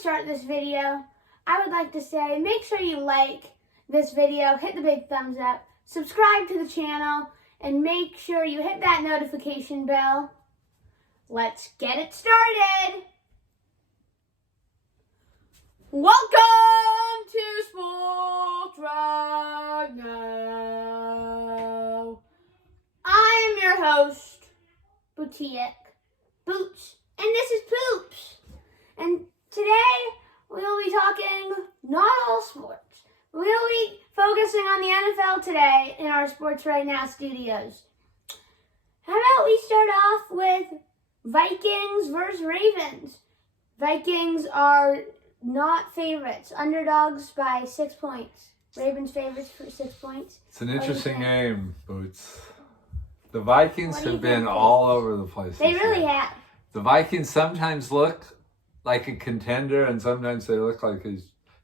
start this video, I would like to say make sure you like this video, hit the big thumbs up, subscribe to the channel, and make sure you hit that notification bell. Let's get it started. Welcome to Sports Right Now. I am your host, Boots, and this is Poops. And today we'll be talking not all sports. We'll be focusing on the NFL today in our Sports Right Now studios. How about we start off with Vikings versus Ravens? Vikings are not favorites, underdogs by 6 points. Ravens favorites for 6 points. It's an interesting game, Boots. The Vikings have been all over the place. They really have. The Vikings sometimes look like a contender, and sometimes they look like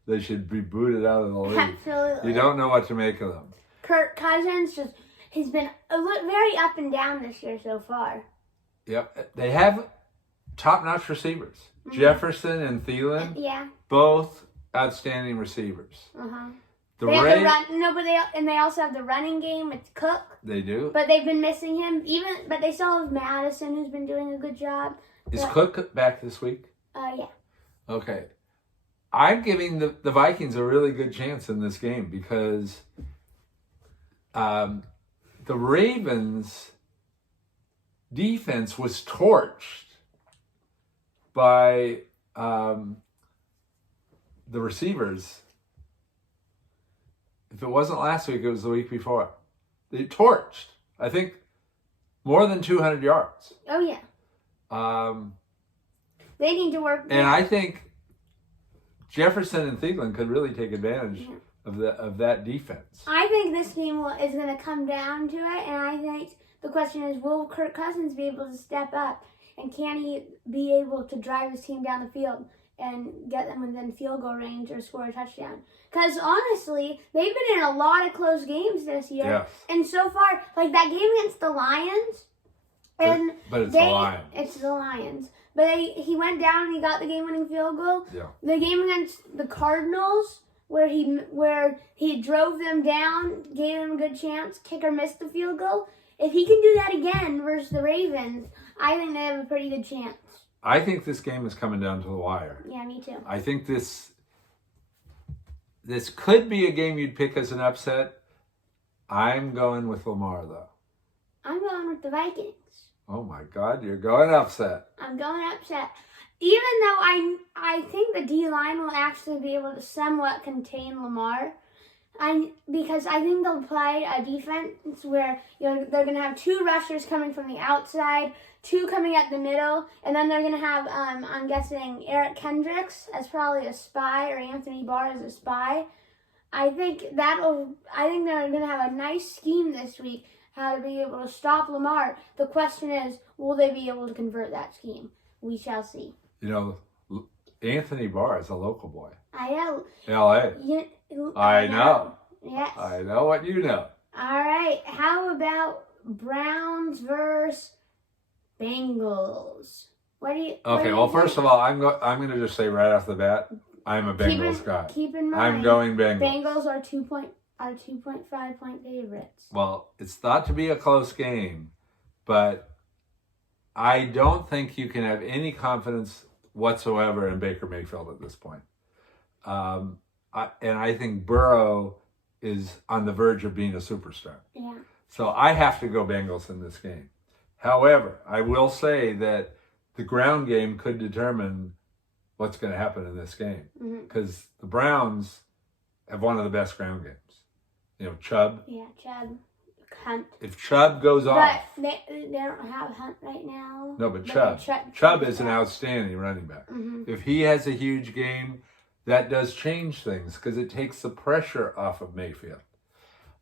they should be booted out of the league. Absolutely. You don't know what to make of them. Kirk Cousins he's been very up and down this year so far. Yep. They have top-notch receivers. Mm-hmm. Jefferson and Thielen. Yeah. Both outstanding receivers. Uh-huh. They also have the running game with Cook. They do. But they've been missing him. But they still have Madison, who's been doing a good job. Is Cook back this week? Yeah. Okay. I'm giving the Vikings a really good chance in this game because the Ravens' defense was torched by the receivers. If it wasn't last week, it was the week before. They torched, I think, more than 200 yards. Oh, yeah. They need to work. And I think Jefferson and Thielen could really take advantage of that defense. I think this game is going to come down to it, and I think the question is, will Kirk Cousins be able to step up, and can he be able to drive his team down the field and get them within field goal range or score a touchdown? Because honestly, they've been in a lot of close games this year. Yes. And so far, like that game against the Lions. But it's the Lions. It's the Lions. But he went down and he got the game-winning field goal. Yeah. The game against the Cardinals, where he drove them down, gave them a good chance, kicker missed the field goal. If he can do that again versus the Ravens, I think they have a pretty good chance. I think this game is coming down to the wire. Yeah, me too. I think this could be a game you'd pick as an upset. I'm going with Lamar, though. I'm going with the Vikings. Oh, my God. You're going upset. I'm going upset. Even though I think the D-line will actually be able to somewhat contain Lamar. Because I think they'll play a defense where they're going to have two rushers coming from the outside, two coming at the middle, and then they're going to have, I'm guessing, Eric Kendricks as probably a spy or Anthony Barr as a spy. I think they're going to have a nice scheme this week how to be able to stop Lamar. The question is, will they be able to convert that scheme? We shall see. Anthony Barr is a local boy. I know. L.A. I know. Yes. I know what you know. All right. How about Browns versus Bengals? First of all, I'm going to just say right off the bat, I'm a Bengals guy. Keep in mind, I'm going Bengals. Bengals are 2.5 point favorites. Well, it's thought to be a close game, but I don't think you can have any confidence whatsoever in Baker Mayfield at this point. I think Burrow is on the verge of being a superstar. Yeah. So I have to go Bengals in this game. However, I will say that the ground game could determine what's going to happen in this game. Because the Browns have one of the best ground games. Chubb. Yeah, Chubb. Hunt. If Chubb goes off. But they don't have Hunt right now. No, but Chubb is an outstanding running back. If he has a huge game, that does change things because it takes the pressure off of Mayfield.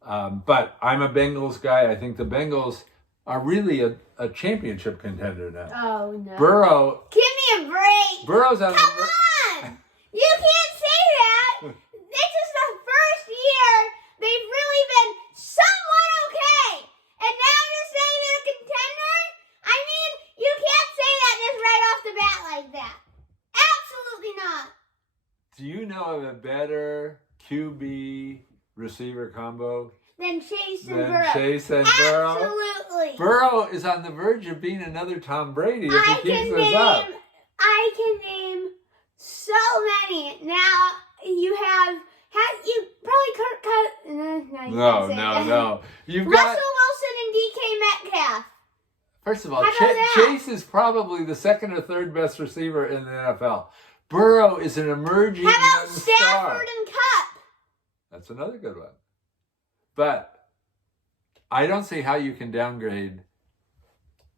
But I'm a Bengals guy. I think the Bengals are really a championship contender now. Oh, no. Burrow. Give me a break. Burrow's on. Come on. You can't say that. This is the first year they've really been somewhat okay. And now you're saying they're a contender? I mean, you can't say that just right off the bat like that. Absolutely not. Do you know of a better QB receiver combo Then Chase and than Burrow. Chase and Burrow? Absolutely. Burrow is on the verge of being another Tom Brady if he keeps this up. I can name so many. Now you have you probably Kirk Cousins. No. You've Russell got. Wilson and DK Metcalf. First of all, How about that? Chase is probably the second or third best receiver in the NFL. Burrow is an emerging How about young Stafford star. and Cup? That's another good one. But I don't see how you can downgrade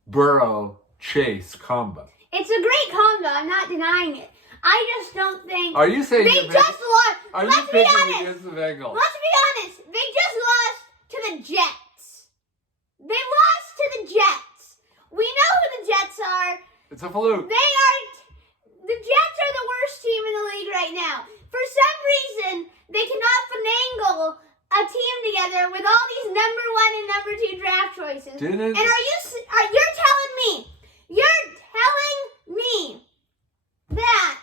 Burrow-Chase combo. It's a great combo. I'm not denying it. I just don't think Are you saying they you're just lost. Are you Let's be picking honest. against the Bengals? Let's be honest. They just lost to the Jets. They lost to the Jets. We know who the Jets are. It's a fluke. The Jets are the worst team in the league right now. For some reason, they cannot finagle a team together with all these number 1 and number 2 draft choices. And you're telling me that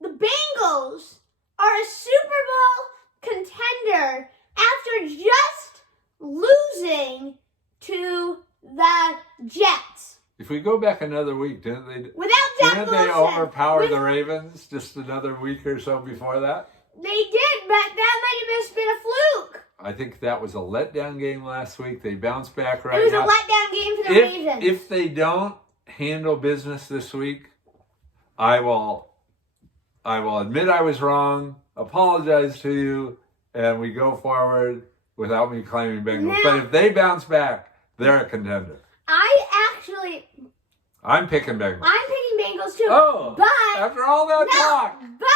the Bengals are a Super Bowl contender after just losing to the Jets? If we go back another week, didn't they Without Zach overpower the Ravens just another week or so before that? They did, but that might have just been a fluke. I think that was a letdown game last week. They bounced back right now. It was a letdown game for the Ravens. If they don't handle business this week, I will admit I was wrong, apologize to you, and we go forward without me claiming Bengals. But if they bounce back, they're a contender. I'm picking Bengals. I'm picking Bengals too. Oh, but after all that talk. But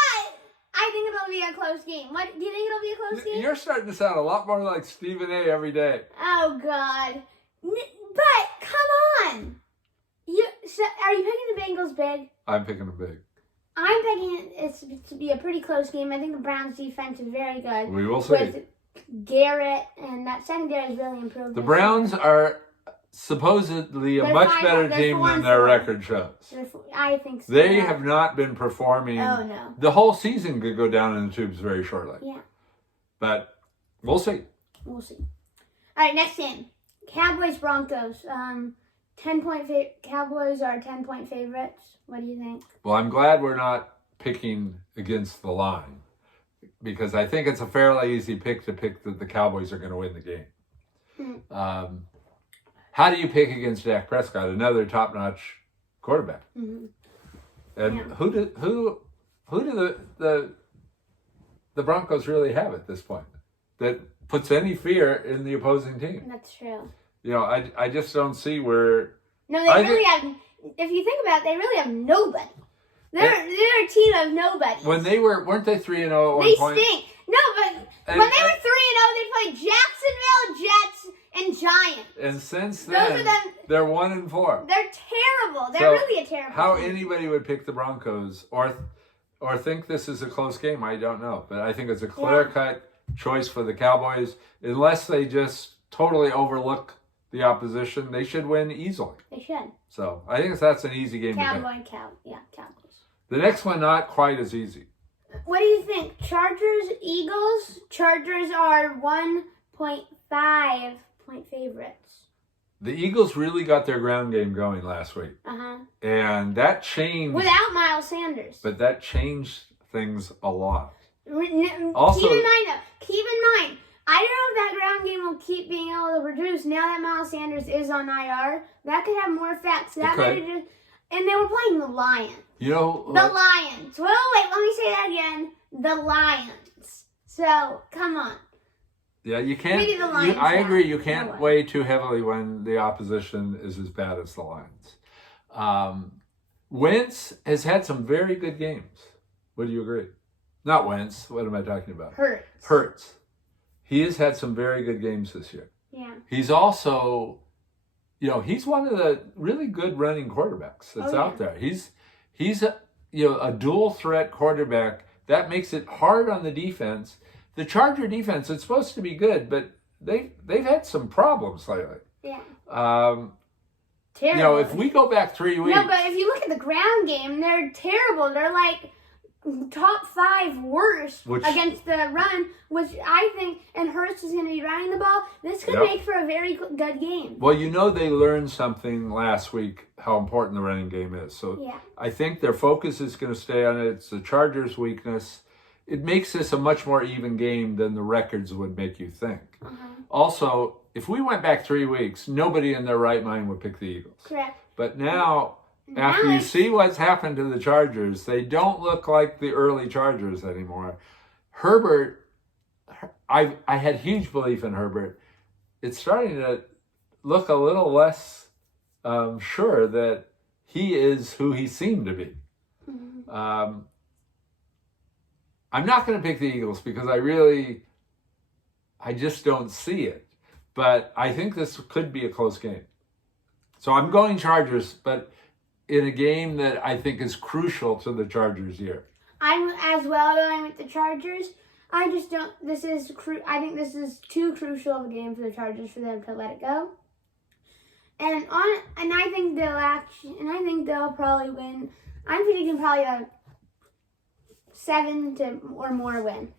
I think it'll be a close game. What do you think it'll be a close game? You're starting to sound a lot more like Stephen A. every day. Oh God! But come on, are you picking the Bengals big? I'm picking them big. I'm picking it to be a pretty close game. I think the Browns' defense is very good. We will see. With Garrett, and that secondary is really improved. The Browns are supposedly a much better team than their record shows. I think so. They have not been performing. Oh, no. The whole season could go down in the tubes very shortly. Yeah. But we'll see. We'll see. All right, next game. Cowboys-Broncos. 10-point Cowboys are 10-point favorites. What do you think? Well, I'm glad we're not picking against the line because I think it's a fairly easy pick to pick that the Cowboys are going to win the game. How do you pick against Dak Prescott, another top-notch quarterback? Mm-hmm. And who do the Broncos really have at this point that puts any fear in the opposing team? That's true. You know, I just don't see where. No, they really have. If you think about it, they really have nobody. They're a team of nobody. When they weren't they 3-0 at one point? They stink. No, but when they were 3-0, they played Jacksonville, Jets, and Giants. And since then, they're 1-4. They're terrible. They're really a terrible how team. anybody would pick the Broncos or think this is a close game, I don't know. But I think it's a clear-cut choice for the Cowboys. Unless they just totally overlook the opposition, they should win easily. They should. So I think that's an easy game to pick. Cowboys. The next one, not quite as easy. What do you think? Chargers, Eagles? Chargers are 1.5 point favorites. The Eagles really got their ground game going last week. Uh-huh. And that changed. Without Miles Sanders. But that changed things a lot. Also, keep in mind, I don't know if that ground game will keep being able to produce now that Miles Sanders is on IR. That could have more effects. And they were playing the Lions. You know, the Lions. Well, wait, let me say that again. The Lions. So, come on. Yeah, you can't. Maybe the Lions. I agree. You can't weigh too heavily when the opposition is as bad as the Lions. Wentz has had some very good games. Would you agree? Not Wentz. What am I talking about? Hurts. He has had some very good games this year. Yeah. He's also, he's one of the really good running quarterbacks that's out there. He's a dual threat quarterback. That makes it hard on the defense. The Charger defense, it's supposed to be good, but they've had some problems lately. Yeah. Terrible. If we go back 3 weeks. No, but if you look at the ground game, they're terrible. They're like top 5 worst Which- against the run, which I think, and Hurts is going to be running the ball. This could make for a very good game. Well, they learned something last week, how important the running game is. So Yeah. I think their focus is going to stay on it. It's the Chargers' weakness. It makes this a much more even game than the records would make you think. Also, if we went back 3 weeks, nobody in their right mind would pick the Eagles. Correct. But now, after you see what's happened to the Chargers, they don't look like the early Chargers anymore. Herbert, I had huge belief in Herbert. It's starting to look a little less sure that he is who he seemed to be. I'm not going to pick the Eagles because I just don't see it. But I think this could be a close game. So I'm going Chargers, but in a game that I think is crucial to the Chargers' year. I'm as well going with the Chargers. I just don't. I think this is too crucial of a game for the Chargers for them to let it go. And I think they'll probably win. I'm thinking probably a 7 or more win.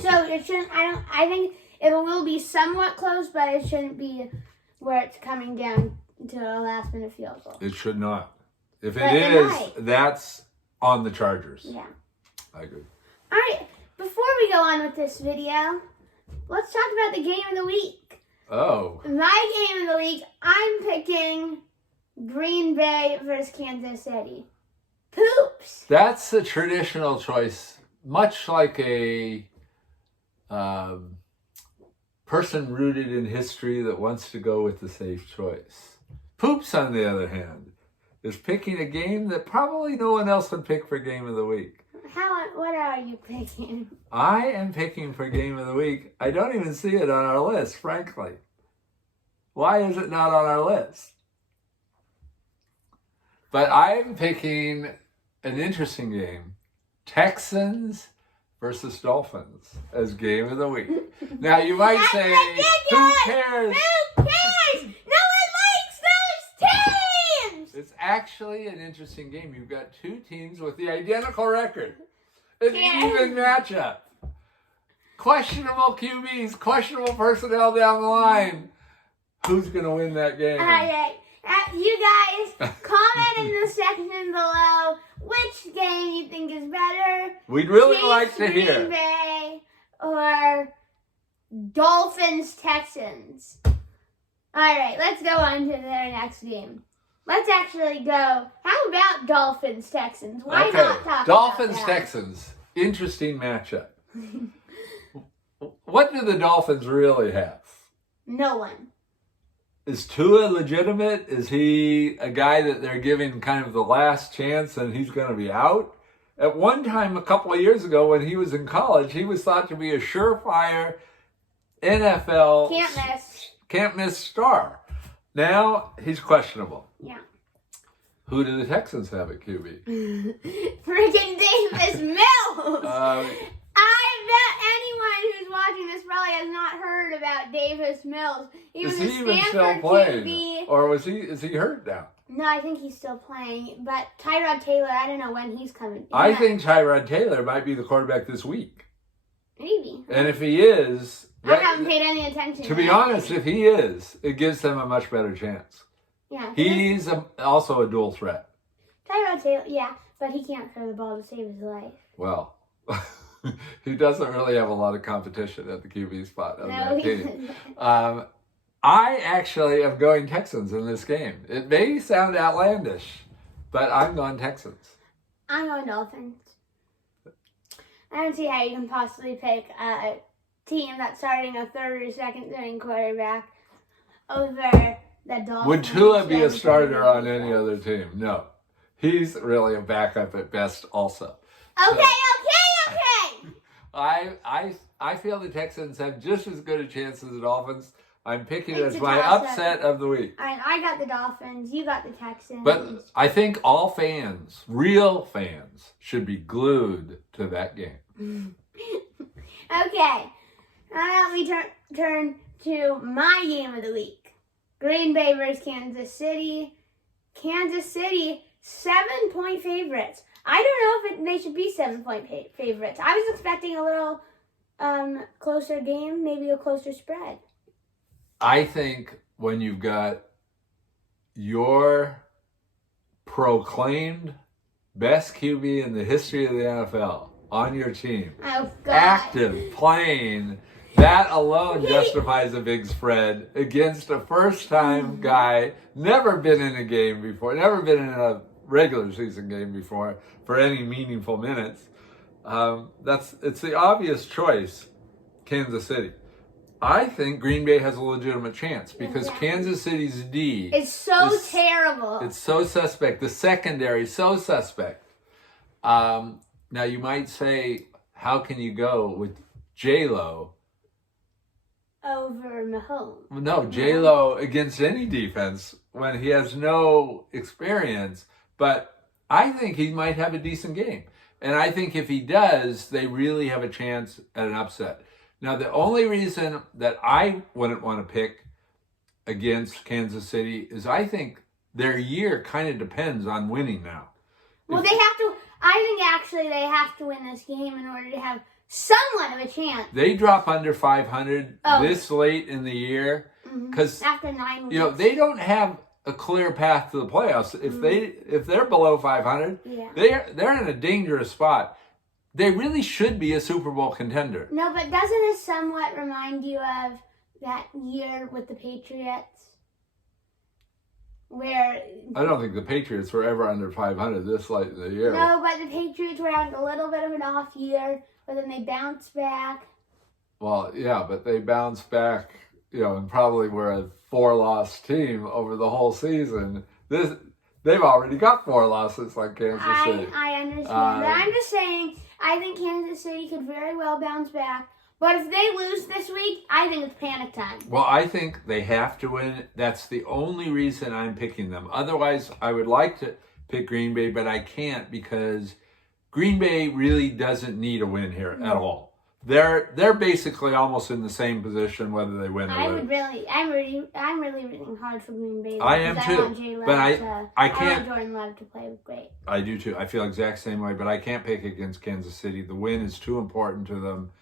So it shouldn't. I think it will be somewhat close, but it shouldn't be where it's coming down to a last-minute field goal. It should not. If But it it is, might. that's on the Chargers. Yeah. I agree. All right. Before we go on with this video, let's talk about the game of the week. Oh. My game of the week, I'm picking Green Bay versus Kansas City. Poops. That's a traditional choice, much like a person rooted in history that wants to go with the safe choice. Poops, on the other hand, is picking a game that probably no one else would pick for game of the week. What are you picking? I am picking for game of the week. I don't even see it on our list, frankly. Why is it not on our list? But I'm picking an interesting game. Texans versus Dolphins as game of the week. Now you might say, who cares? Who cares? No one likes those teams! It's actually an interesting game. You've got two teams with the identical record. An even matchup. Questionable QBs, questionable personnel down the line. Who's going to win that game? All right. You guys, comment in the section below which game you think is better. We'd really Chiefs, like to hear. Green Bay or Dolphins Texans. All right, let's go on to their next game. Let's actually go. How about Dolphins Texans? Why not talk Dolphins about that? Texans. Interesting matchup. What do the Dolphins really have? No one. Is Tua legitimate? Is he a guy that they're giving kind of the last chance and he's going to be out? At one time, a couple of years ago, when he was in college, he was thought to be a surefire NFL can't miss star. Now he's questionable. Yeah. Who do the Texans have at QB? Freaking Davis Mills. I bet anyone who's watching this probably has not heard about Davis Mills. He was Is a he even Stanford still playing? QB. Or is he hurt now? No, I think he's still playing. But Tyrod Taylor, I don't know when he's coming. I think Tyrod Taylor might be the quarterback this week. Maybe. And if he is... I haven't paid any attention. To be honest, if he is, it gives them a much better chance. Yeah. He's also a dual threat. Tyrod Taylor, yeah, but he can't throw the ball to save his life. Well, he doesn't really have a lot of competition at the QB spot on that team. I actually am going Texans in this game. It may sound outlandish, but I'm going Texans. I'm going Dolphins. I don't see how you can possibly pick a team that's starting a third or second string quarterback over the Dolphins. Would Tua be a starter on any other team? No. He's really a backup at best also. Okay. I feel the Texans have just as good a chance as the Dolphins. I'm picking it It's as a my toss-up. upset of the week. All right, I got the Dolphins. You got the Texans. But I think all fans, real fans, should be glued to that game. Okay. Now we turn to my game of the week. Green Bay versus Kansas City. Kansas City, 7-point favorites. I don't know if they should be 7-point favorites. I was expecting a little closer game, maybe a closer spread. I think when you've got your proclaimed best QB in the history of the NFL on your team, active, playing, that alone justifies a big spread against a first-time guy, never been in a game before, never been in a regular season game before for any meaningful minutes. It's the obvious choice, Kansas City. I think Green Bay has a legitimate chance because Kansas City's D is terrible. It's so suspect. The secondary so suspect. Now you might say, how can you go with J-Lo over Mahomes? No, J-Lo against any defense when he has no experience. But I think he might have a decent game. And I think if he does, they really have a chance at an upset. Now, the only reason that I wouldn't want to pick against Kansas City is I think their year kind of depends on winning now. Well, I think actually they have to win this game in order to have somewhat of a chance. They drop under 500 this late in the year because after 9 weeks. They don't have a clear path to the playoffs. If they're below 500, they're in a dangerous spot. They really should be a Super Bowl contender. No, but doesn't it somewhat remind you of that year with the Patriots? Where I don't think the Patriots were ever under 500 this late in the year. No, but the Patriots were having a little bit of an off year, but then they bounced back. Well, yeah, but they bounced back, and probably were a 4-loss team over the whole season. They've already got 4 losses like Kansas City. I understand, but I'm just saying, I think Kansas City could very well bounce back. But if they lose this week, I think it's panic time. Well, I think they have to win. That's the only reason I'm picking them. Otherwise, I would like to pick Green Bay, but I can't because Green Bay really doesn't need a win here at all. They're basically almost in the same position whether they win or lose. I'm really rooting hard for Green Bay. I am too. But I can't. I want Jordan Love to play great. I do too. I feel exact same way, but I can't pick against Kansas City. The win is too important to them.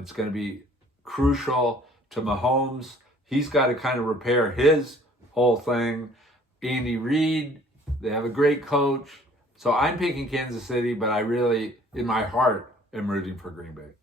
It's going to be crucial to Mahomes. He's got to kind of repair his whole thing. Andy Reid, they have a great coach. So I'm picking Kansas City, but I really, in my heart, am rooting for Green Bay.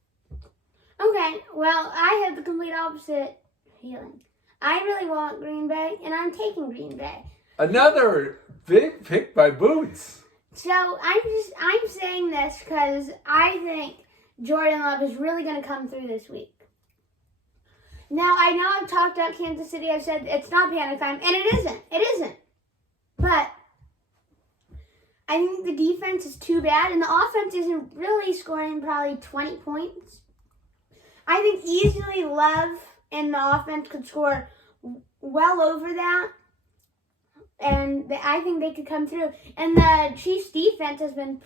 Okay, well, I have the complete opposite feeling. I really want Green Bay, and I'm taking Green Bay. Another big pick by Boots. So I'm saying this because I think Jordan Love is really going to come through this week. Now, I know I've talked about Kansas City. I've said it's not panic time, and it isn't. It isn't. But I think the defense is too bad, and the offense isn't really scoring probably 20 points. I think easily Love and the offense could score well over that. And I think they could come through. And the Chiefs defense has been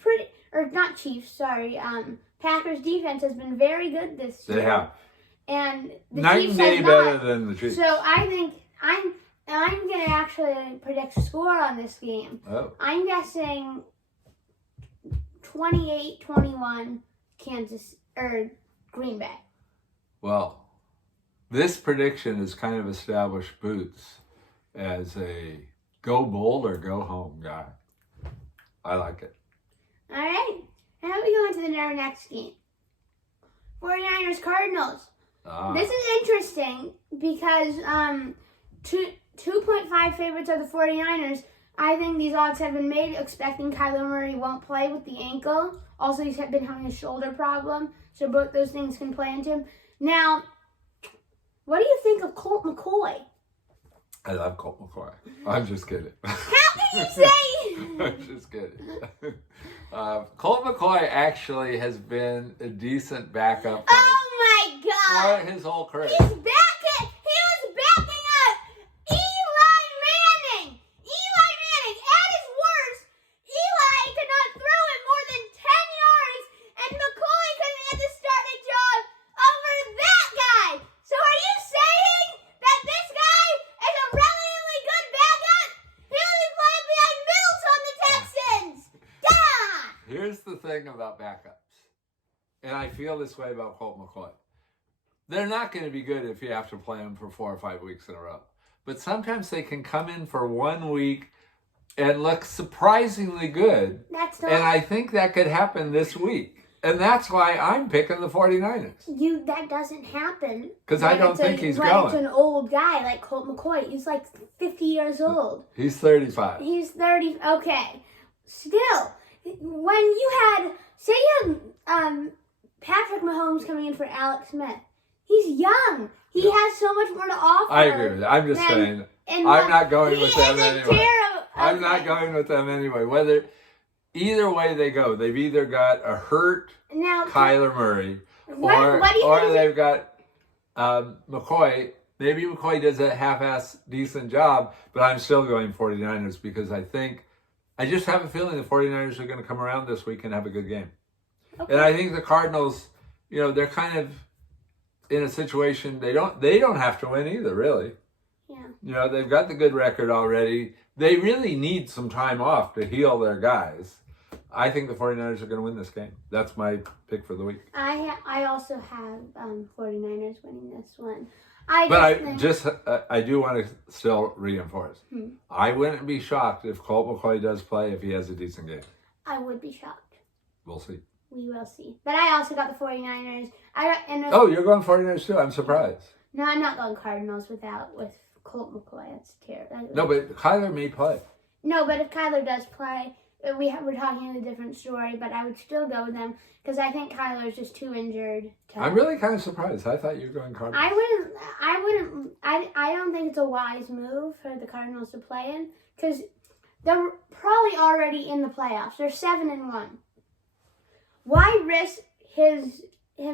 Packers defense has been very good this year. They have. And the Night Chiefs and day has better not. than the Chiefs. So I think I'm going to actually predict a score on this game. Oh. I'm guessing 28-21 Green Bay. Well, this prediction has kind of established Boots as a go bold or go home guy. I like it. All right. Now we go into the next game. 49ers Cardinals. This is interesting because 2.5 favorites are the 49ers. I think these odds have been made expecting Kyler Murray won't play with the ankle. Also, he's been having a shoulder problem, so both those things can play into him. Now, what do you think of Colt McCoy? I love Colt McCoy. I'm just kidding. How can you say? I'm just kidding. Colt McCoy actually has been a decent backup Oh my God! for his whole career. He was backing up Eli Manning. Eli Manning, at his worst, Eli could not throw it more than 10 yards, and McCoy couldn't get the starting job over that guy. So are you saying that this guy is a relatively good backup? He was playing behind Mills on the Texans. Yeah. Here's the thing about backups, and I feel this way about Colt McCoy. They're not going to be good if you have to play them for 4 or 5 weeks in a row. But sometimes they can come in for 1 week and look surprisingly good. And I think that could happen this week. And that's why I'm picking the 49ers. That doesn't happen. Because I don't think he's going. It's an old guy like Colt McCoy. He's like 50 years old. He's 35. He's 30. Okay. Still, when you had, say you had Patrick Mahomes coming in for Alex Smith. He's young. He has so much more to offer. I agree with that. I'm just saying, I'm not going with them anyway. I'm not going with them anyway. Either way they go, they've either got a hurt Kyler Murray or they've got McCoy. Maybe McCoy does a half-ass decent job, but I'm still going 49ers because I just have a feeling the 49ers are going to come around this week and have a good game. Okay. And I think the Cardinals, they're kind of in a situation they don't have to win either, really. Yeah. They've got the good record already. They really need some time off to heal their guys. I think the 49ers are going to win this game. That's my pick for the week. I also have 49ers winning this one. I do want to still reinforce. I wouldn't be shocked if Colt McCoy does play if he has a decent game. I would be shocked. We'll see. We will see. But I also got the 49ers. You're going 49ers too? I'm surprised. No, I'm not going Cardinals with Colt McCoy. That's terrible. No, but Kyler may play. No, but if Kyler does play, we're talking a different story, but I would still go with them because I think Kyler's just too injured. I'm really kind of surprised. I thought you were going Cardinals. I don't think it's a wise move for the Cardinals to play in because they're probably already in the playoffs. They're 7-1. Why risk him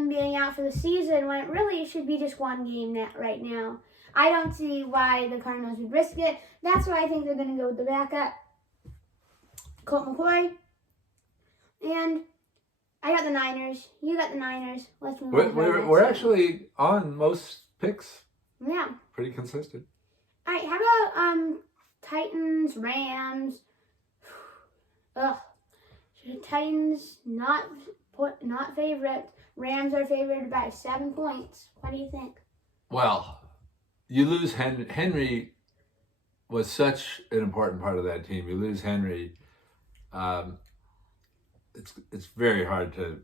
being out for the season when it really should be just one game right now? I don't see why the Cardinals would risk it. That's why I think they're going to go with the backup, Colt McCoy. And I got the Niners. You got the Niners. Let's move on. We're actually on most picks. Yeah. Pretty consistent. All right. How about Titans, Rams? Ugh. Titans not favorite. Rams are favored by 7 points. What do you think? Well, you lose Henry was such an important part of that team. You lose Henry. It's very hard to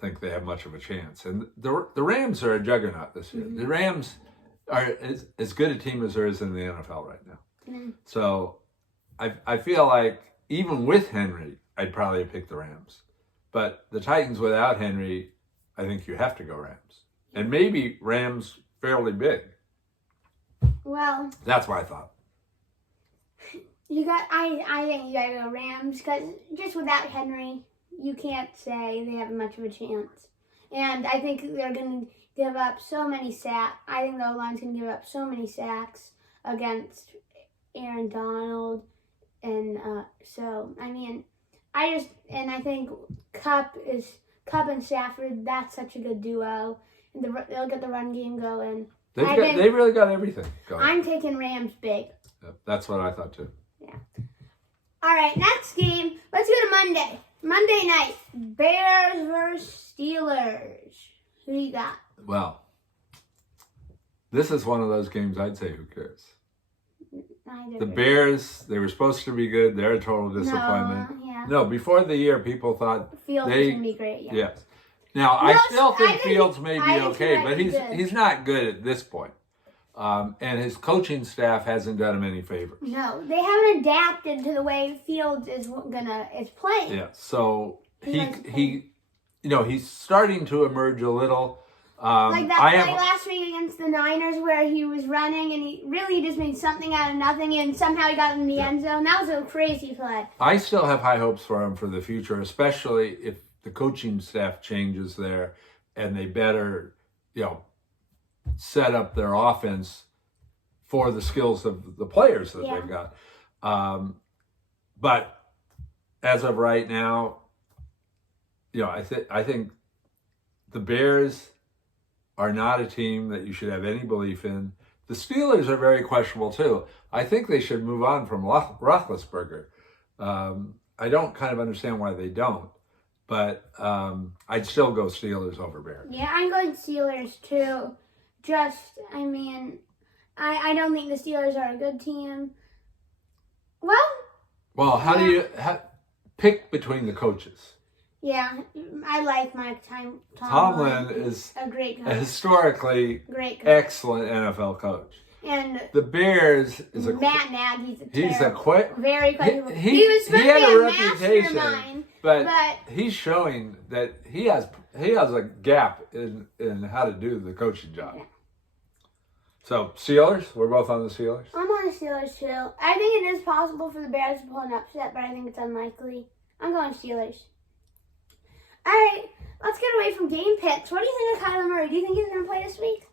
think they have much of a chance. And the Rams are a juggernaut this year. Mm-hmm. The Rams are as good a team as there is in the NFL right now. Mm-hmm. So I feel like even with Henry, I'd probably pick the Rams. But the Titans without Henry, I think you have to go Rams. And maybe Rams fairly big. Well, that's what I thought. I think you gotta go Rams because just without Henry, you can't say they have much of a chance. And I think they're gonna give up so many sacks. I think the O-line's gonna give up so many sacks against Aaron Donald, and I think Cup and Stafford. That's such a good duo, and they'll get the run game going. They've really got everything going. I'm taking Rams big. Yep, that's what I thought too. Yeah. All right, next game. Let's go to Monday. Monday night, Bears versus Steelers. Who you got? Well, this is one of those games I'd say who cares. The Bears, they were supposed to be good. They're a total disappointment. No, before the year, people thought Fields was going to be great. Yeah. Yes. Now, I still think Fields may be okay, but he's not good at this point. And his coaching staff hasn't done him any favors. No, they haven't adapted to the way Fields is playing. Yeah, so he's starting to emerge a little. Like that play last week against the Niners where he was running and he really just made something out of nothing and somehow he got in the end zone. That was a crazy play. I still have high hopes for him for the future, especially if the coaching staff changes there and they better, set up their offense for the skills of the players that they've got. But as of right now, I think the Bears are not a team that you should have any belief in. The Steelers are very questionable too. I think they should move on from Roethlisberger. I don't kind of understand why they don't. but I'd still go Steelers over Bears. Yeah, I'm going Steelers too. I don't think the Steelers are a good team. Well, how do you pick between the coaches? Yeah, I like Mike Tomlin is a great a coach. Historically excellent NFL coach. And the Bears is Matt Nagy's very questionable. He was supposed had to be a a reputation, mastermind, but he's showing that he has a gap in how to do the coaching job. Yeah. So Steelers, we're both on the Steelers. I'm on the Steelers too. I think it is possible for the Bears to pull an upset, but I think it's unlikely. I'm going Steelers. All right, let's get away from game picks. What do you think of Kyler Murray? Do you think he's going to play this week?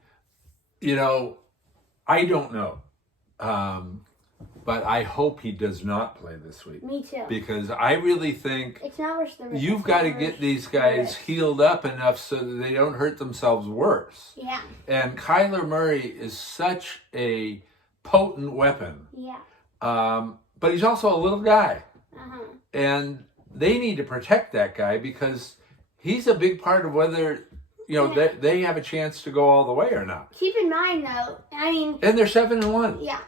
I don't know. But I hope he does not play this week. Me too. Because I really think it's not worth the risk. You've got to get these guys healed up enough so that they don't hurt themselves worse. Yeah. And Kyler Murray is such a potent weapon. Yeah. But he's also a little guy. Uh-huh. And they need to protect that guy because he's a big part of whether they have a chance to go all the way or not. Keep in mind, though, and they're 7-1. Yeah,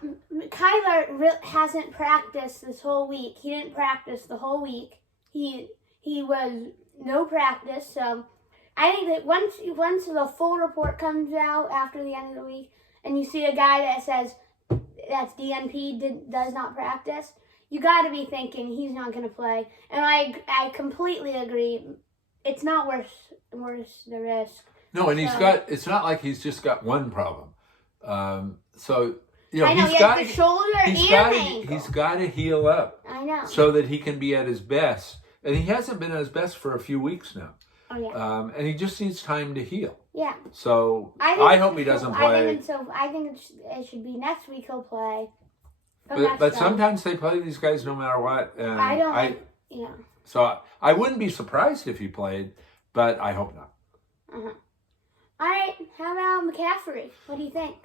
Kyler hasn't practiced this whole week. He didn't practice the whole week. He was no practice. So I think that once the full report comes out after the end of the week, and you see a guy that says that's DNP does not practice, you got to be thinking he's not going to play. And I completely agree. It's not worth the risk. No, and it's not like he's just got one problem. He has the shoulder and ankle. He's got to heal up. I know. So that he can be at his best. And he hasn't been at his best for a few weeks now. Oh, yeah. And he just needs time to heal. Yeah. So I hope he doesn't play. I think it should be next week he'll play. But sometimes they play these guys no matter what. And So I wouldn't be surprised if he played, but I hope not. Uh-huh. All right, how about McCaffrey? What do you think?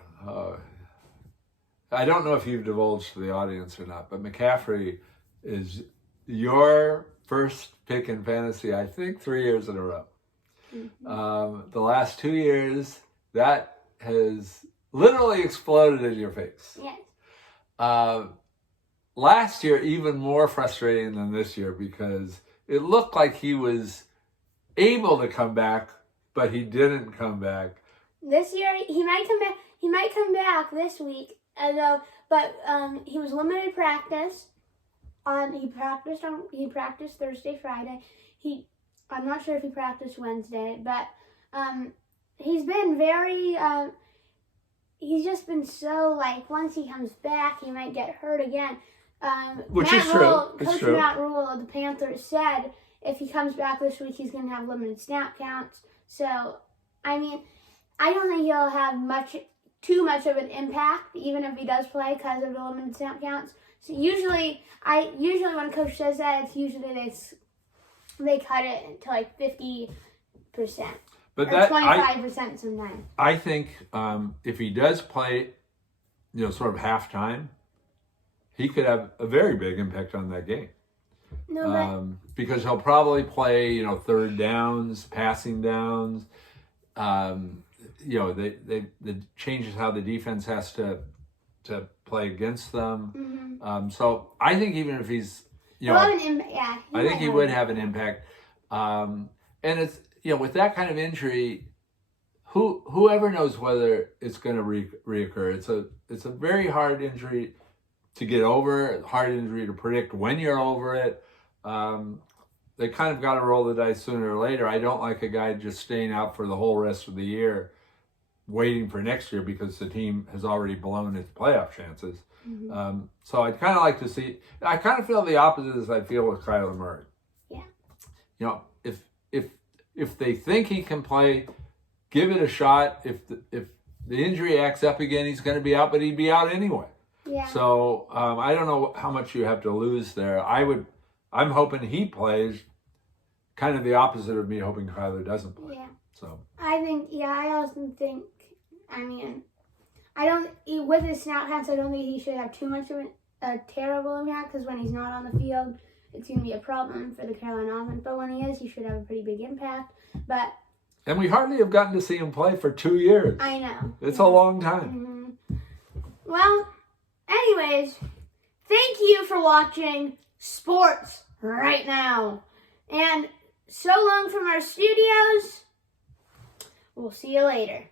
I don't know if you've divulged to the audience or not, but McCaffrey is your first pick in fantasy, I think, 3 years in a row. Mm-hmm. The last 2 years, that has literally exploded in your face. Yes. Last year, even more frustrating than this year because it looked like he was able to come back, but he didn't come back. This year, he might come back. He might come back this week, but he was limited practice. He practiced Thursday, Friday. I'm not sure if he practiced Wednesday, but he's been very. He's just been so once he comes back, he might get hurt again. Which is true. Coach Matt Rule of the Panthers said if he comes back this week, he's going to have limited snap counts. So, I don't think he'll have too much of an impact, even if he does play because of the limited snap counts. So usually when a coach says that, it's usually they cut it to 50%. But or 25% sometimes. I think if he does play, sort of halftime, he could have a very big impact on that game. No, because he'll probably play, third downs, passing downs. The changes how the defense has to play against them. Mm-hmm. So I think even if he's, I think he would have an impact. And it's with that kind of injury, whoever knows whether it's going to reoccur. It's a very hard injury to get over, hard injury to predict when you're over it. They kind of got to roll the dice sooner or later. I don't like a guy just staying out for the whole rest of the year, waiting for next year because the team has already blown its playoff chances. Mm-hmm. So I'd kind of like to see. I kind of feel the opposite as I feel with Kyler Murray. Yeah. If they think he can play, give it a shot. If the injury acts up again, he's going to be out, but he'd be out anyway. Yeah. So I don't know how much you have to lose there. I'm hoping he plays. Kind of the opposite of me hoping Kyler doesn't play. Yeah. So I also think. I don't with his snap counts. I don't think he should have too much of a terrible impact because when he's not on the field, it's going to be a problem for the Carolina offense. But when he is, he should have a pretty big impact. And we hardly have gotten to see him play for 2 years. I know. It's a long time. Well, anyways, thank you for watching Sports Right Now. And so long from our studios. We'll see you later.